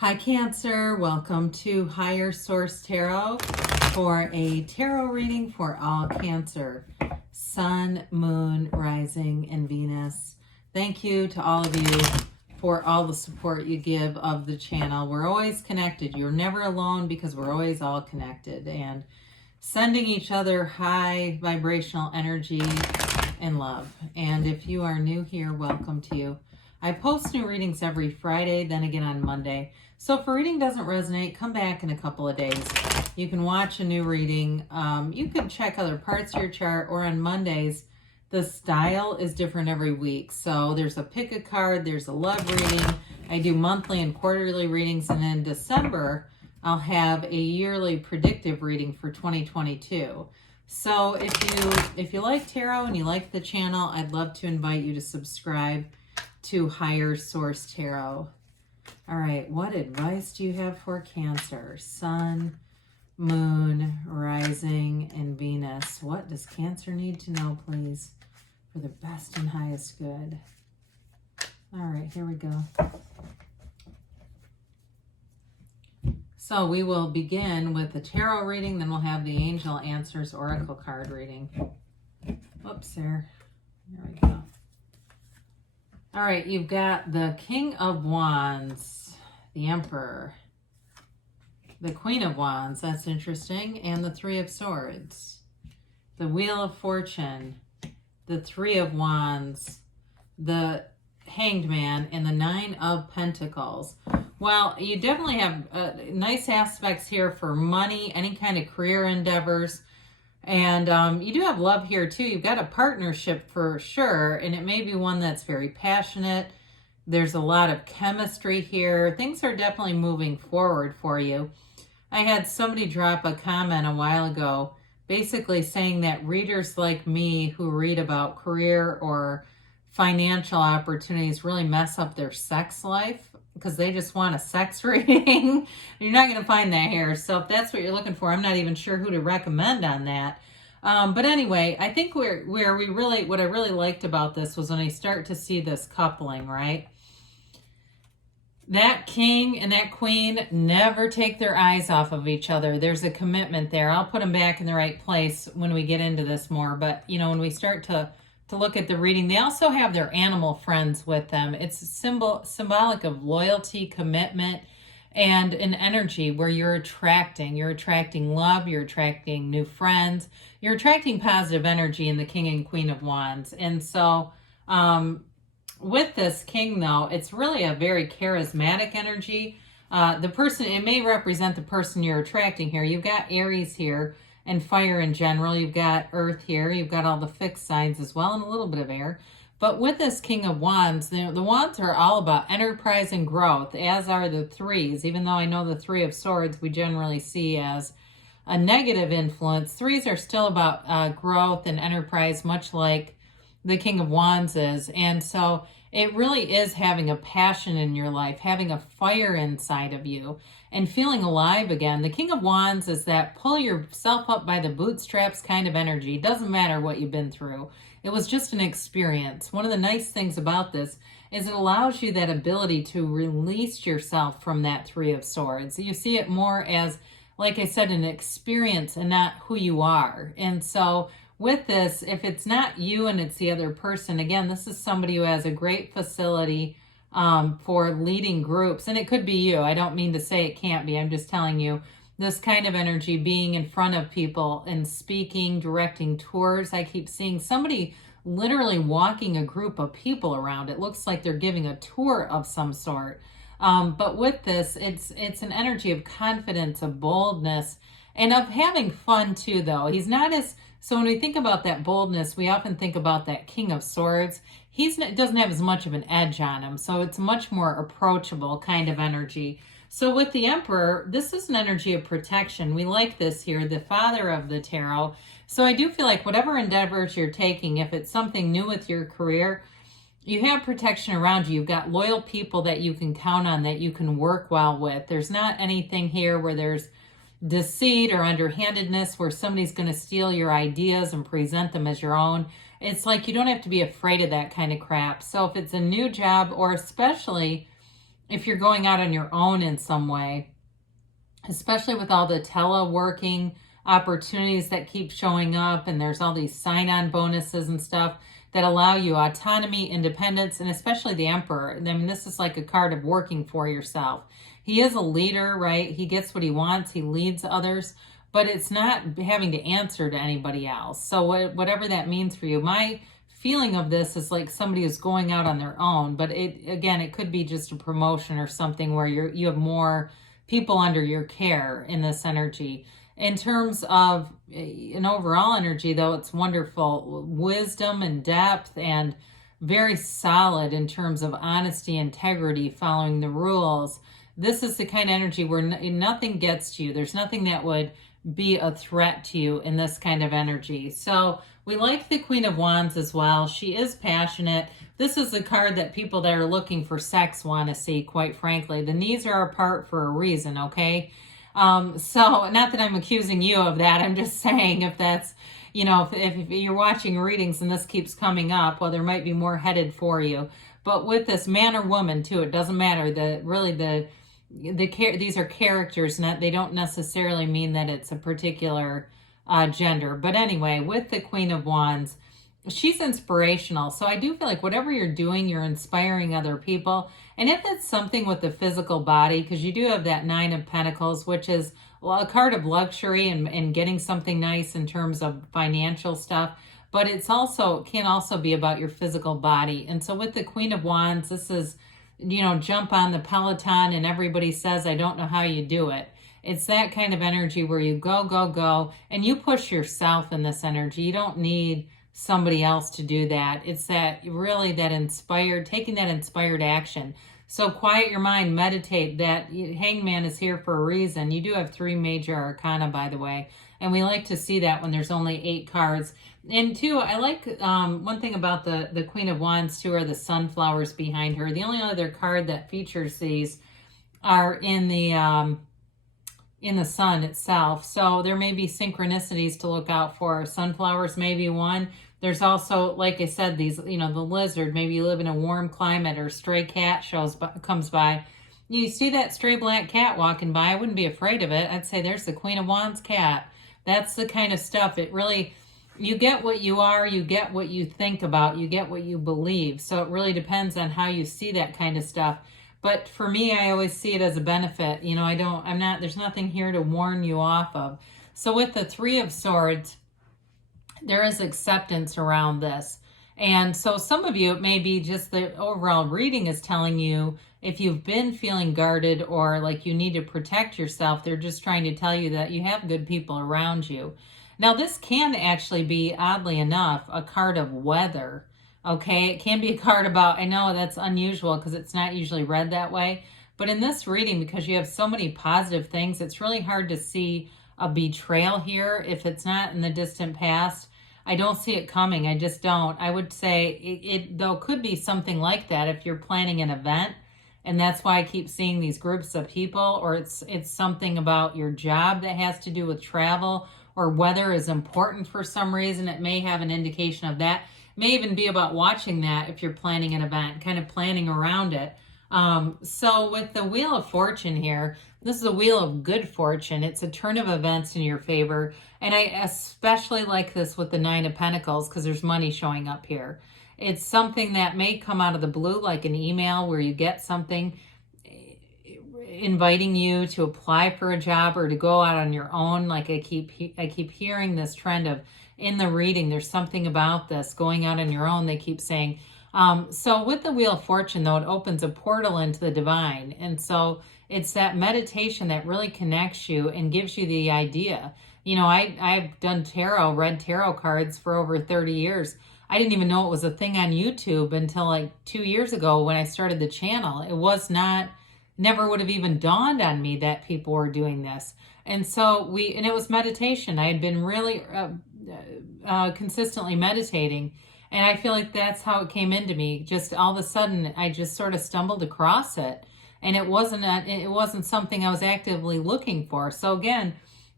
Hi Cancer, welcome to Higher Source Tarot for a tarot reading for all Cancer, Sun, Moon, Rising, and Venus. Thank you to all of you for all the support you give of the channel. We're always connected. You're never alone because we're always all connected and sending each other high vibrational energy and love. And if you are new here, welcome to you. I post new readings every Friday, then again on Monday. So if a reading doesn't resonate, come back in a couple of days. You can watch a new reading. You can check other parts of your chart, or on Mondays, the style is different every week. So there's a pick a card, there's a love reading. I do monthly and quarterly readings, and in December, I'll have a yearly predictive reading for 2022. So if you like tarot and you like the channel, I'd love to invite you to subscribe to Higher Source Tarot. All right, what advice do you have for Cancer? Sun, Moon, Rising, and Venus. What does Cancer need to know, please, for the best and highest good? All right, here we go. So we will begin with the tarot reading, then we'll have the Angel Answers Oracle card reading. Whoops, there we go. All right, you've got the King of Wands, the Emperor, the Queen of Wands, that's interesting, and the Three of Swords, the Wheel of Fortune, the Three of Wands, the Hanged Man, and the Nine of Pentacles. Well, you definitely have nice aspects here for money, any kind of career endeavors. And you do have love here too. You've got a partnership for sure, and it may be one that's very passionate. There's a lot of chemistry here. Things are definitely moving forward for you. I had somebody drop a comment a while ago basically saying that readers like me who read about career or financial opportunities really mess up their sex life because they just want a sex reading. You're not going to find that here. So if that's what you're looking for, I'm not even sure who to recommend on that. But anyway, I think what I really liked about this was when I start to see this coupling, right? That king and that queen never take their eyes off of each other. There's a commitment there. I'll put them back in the right place when we get into this more. But, you know, when we start to look at the reading, they also have their animal friends with them. It's symbolic of loyalty, commitment, and an energy where you're attracting love, you're attracting new friends, you're attracting positive energy in the King and Queen of Wands. And so with this king, though, it's really a very charismatic energy. The person, it may represent the person you're attracting here. You've got Aries here, and fire in general. You've got earth here. You've got all the fixed signs as well, and a little bit of air. But with this King of Wands, the Wands are all about enterprise and growth, as are the threes. Even though I know the Three of Swords we generally see as a negative influence, threes are still about growth and enterprise, much like the King of Wands is. And so it really is having a passion in your life, having a fire inside of you, and feeling alive again. The King of Wands is that pull yourself up by the bootstraps kind of energy. It doesn't matter what you've been through. It was just an experience. One of the nice things about this is it allows you that ability to release yourself from that Three of Swords. You see it more as, like I said, an experience and not who you are. And so with this, if it's not you and it's the other person, again, this is somebody who has a great facility for leading groups. And it could be you. I don't mean to say it can't be. I'm just telling you this kind of energy, being in front of people and speaking, directing tours. I keep seeing somebody literally walking a group of people around. It looks like they're giving a tour of some sort. But with this, it's an energy of confidence, of boldness, and of having fun too, though. He's not as... So when we think about that boldness, we often think about that King of Swords. Doesn't have as much of an edge on him, so it's much more approachable kind of energy. So with the Emperor, this is an energy of protection. We like this here, the Father of the Tarot. So I do feel like whatever endeavors you're taking, if it's something new with your career, you have protection around you. You've got loyal people that you can count on, that you can work well with. There's not anything here where there's deceit or underhandedness where somebody's going to steal your ideas and present them as your own. It's like you don't have to be afraid of that kind of crap. So if it's a new job, or especially if you're going out on your own in some way, especially with all the teleworking opportunities that keep showing up, and there's all these sign-on bonuses and stuff that allow you autonomy, independence, and especially the Emperor. I mean, this is like a card of working for yourself. He is a leader, right? He gets what he wants. He leads others, but it's not having to answer to anybody else. So whatever that means for you, my feeling of this is like somebody who's going out on their own, but it could be just a promotion or something where you have more people under your care in this energy. In terms of an overall energy, though, it's wonderful. Wisdom and depth, and very solid in terms of honesty, integrity, following the rules. This is the kind of energy where nothing gets to you. There's nothing that would be a threat to you in this kind of energy. So we like the Queen of Wands as well. She is passionate. This is a card that people that are looking for sex want to see, quite frankly. The knees are apart for a reason, okay? So not that I'm accusing you of that. I'm just saying if that's, if you're watching readings and this keeps coming up, well, there might be more headed for you. But with this man or woman too, it doesn't matter. These are characters, they don't necessarily mean that it's a particular gender. But anyway, with the Queen of Wands, she's inspirational. So I do feel like whatever you're doing, you're inspiring other people. And if it's something with the physical body, because you do have that Nine of Pentacles, which is a card of luxury and getting something nice in terms of financial stuff, but it can also be about your physical body. And so with the Queen of Wands, this is, jump on the Peloton and everybody says, I don't know how you do it. It's that kind of energy where you go, go, go, and you push yourself in this energy. You don't need somebody else to do that. It's taking that inspired action. So quiet your mind, meditate. That Hangman is here for a reason. You do have 3 major arcana, by the way, and we like to see that when there's only 8 cards. And 2, I like one thing about the Queen of Wands too are the sunflowers behind her. The only other card that features these are in the sun itself. So there may be synchronicities to look out for. Sunflowers may be one. There's also, like I said, these, the lizard. Maybe you live in a warm climate, or stray cat comes by. You see that stray black cat walking by, I wouldn't be afraid of it. I'd say there's the Queen of Wands cat. That's the kind of stuff. It really, you get what you are, you get what you think about, you get what you believe. So it really depends on how you see that kind of stuff. But for me, I always see it as a benefit. There's nothing here to warn you off of. So with the 3 of Swords, there is acceptance around this. And so some of you, it may be just the overall reading is telling you, if you've been feeling guarded or like you need to protect yourself, they're just trying to tell you that you have good people around you. Now, this can actually be, oddly enough, a card of weather. Okay, it can be a card about, I know that's unusual because it's not usually read that way, but in this reading, because you have so many positive things, it's really hard to see a betrayal here if it's not in the distant past. I don't see it coming. I just don't. I would say it though could be something like that if you're planning an event, and that's why I keep seeing these groups of people, or it's something about your job that has to do with travel, or weather is important for some reason. It may have an indication of that. It may even be about watching that if you're planning an event, kind of planning around it. So with the Wheel of Fortune here, this is a wheel of good fortune. It's a turn of events in your favor. And I especially like this with the 9 of Pentacles because there's money showing up here. It's something that may come out of the blue, like an email where you get something inviting you to apply for a job or to go out on your own. Like I keep hearing this trend of, in the reading, there's something about this going out on your own, they keep saying. So with the Wheel of Fortune, though, it opens a portal into the divine. And so it's that meditation that really connects you and gives you the idea. I've done read tarot cards for over 30 years. I didn't even know it was a thing on YouTube until like 2 years ago when I started the channel. It never would have even dawned on me that people were doing this. And so and it was meditation. I had been really consistently meditating. And I feel like that's how it came into me. Just all of a sudden, I just sort of stumbled across it. And it wasn't something I was actively looking for. So again,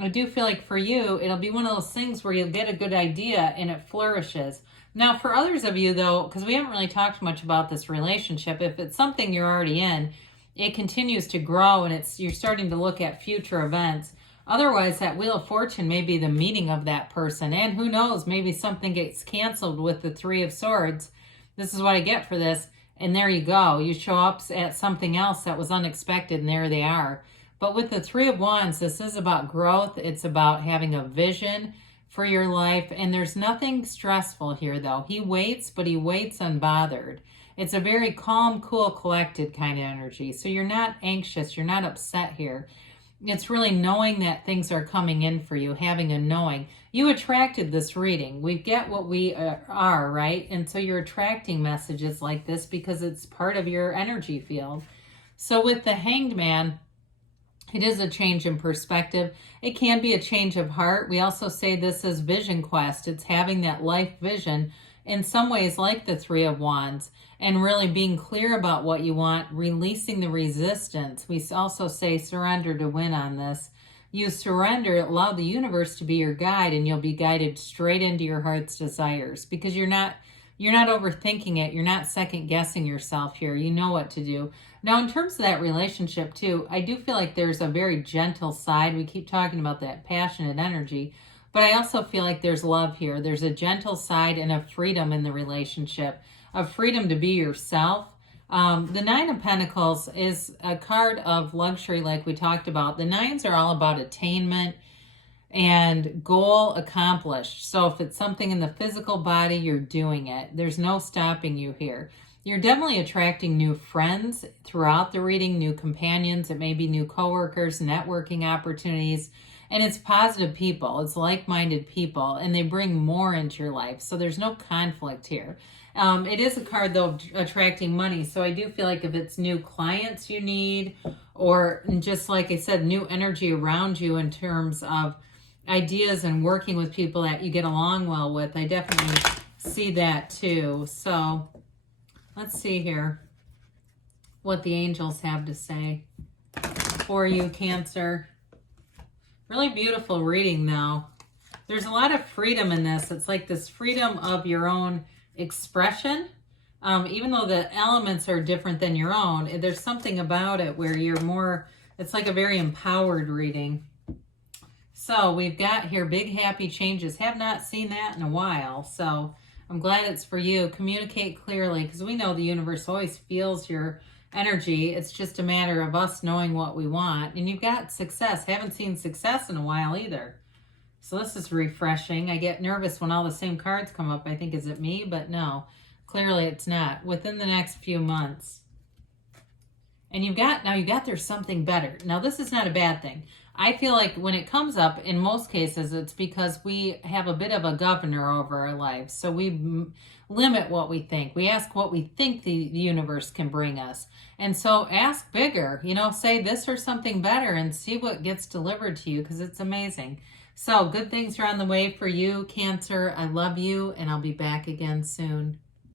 I do feel like for you, it'll be one of those things where you'll get a good idea and it flourishes. Now, for others of you, though, because we haven't really talked much about this relationship, if it's something you're already in, it continues to grow, and you're starting to look at future events. Otherwise, that Wheel of Fortune may be the meeting of that person. And who knows, maybe something gets canceled with the Three of Swords. This is what I get for this. And there you go. You show up at something else that was unexpected, and there they are. But with the Three of Wands, this is about growth. It's about having a vision for your life. And there's nothing stressful here, though. He waits, but he waits unbothered. It's a very calm, cool, collected kind of energy. So you're not anxious. You're not upset here. It's really knowing that things are coming in for you, having a knowing. You attracted this reading. We get what we are, right? And so you're attracting messages like this because it's part of your energy field. So with the Hanged Man, it is a change in perspective. It can be a change of heart. We also say this is vision quest. It's having that life vision in some ways like the Three of Wands, and really being clear about what you want, releasing the resistance. We also say surrender to win on this. You surrender, allow the universe to be your guide, and you'll be guided straight into your heart's desires, because you're not overthinking it. You're not second guessing yourself here. You know what to do. Now, in terms of that relationship too, I do feel like there's a very gentle side. We keep talking about that passionate energy, but I also feel like there's love here. There's a gentle side and a freedom in the relationship, a freedom to be yourself. The Nine of Pentacles is a card of luxury, like we talked about. The nines are all about attainment and goal accomplished. So if it's something in the physical body, you're doing it. There's no stopping you here. You're definitely attracting new friends throughout the reading, new companions. It may be new coworkers, networking opportunities. And it's positive people. It's like-minded people, and they bring more into your life. So there's no conflict here. It is a card, though, attracting money. So I do feel like if it's new clients you need, or just like I said, new energy around you in terms of ideas and working with people that you get along well with, I definitely see that too. So let's see here what the angels have to say for you, Cancer. Really beautiful reading, though. There's a lot of freedom in this. It's like this freedom of your own expression. Even though the elements are different than your own, there's something about it where you're more, it's like a very empowered reading. So we've got here big happy changes. Have not seen that in a while. So I'm glad it's for you. Communicate clearly, because we know the universe always feels your energy. It's just a matter of us knowing what we want. And you've got success. Haven't seen success in a while either. So this is refreshing. I get nervous when all the same cards come up. I think, is it me? But no, clearly it's not. Within the next few months. And you got there's something better. Now, this is not a bad thing. I feel like when it comes up, in most cases, it's because we have a bit of a governor over our lives. So we limit what we think. We ask what we think the universe can bring us. And so ask bigger, say this or something better, and see what gets delivered to you, because it's amazing. So good things are on the way for you, Cancer. I love you, and I'll be back again soon.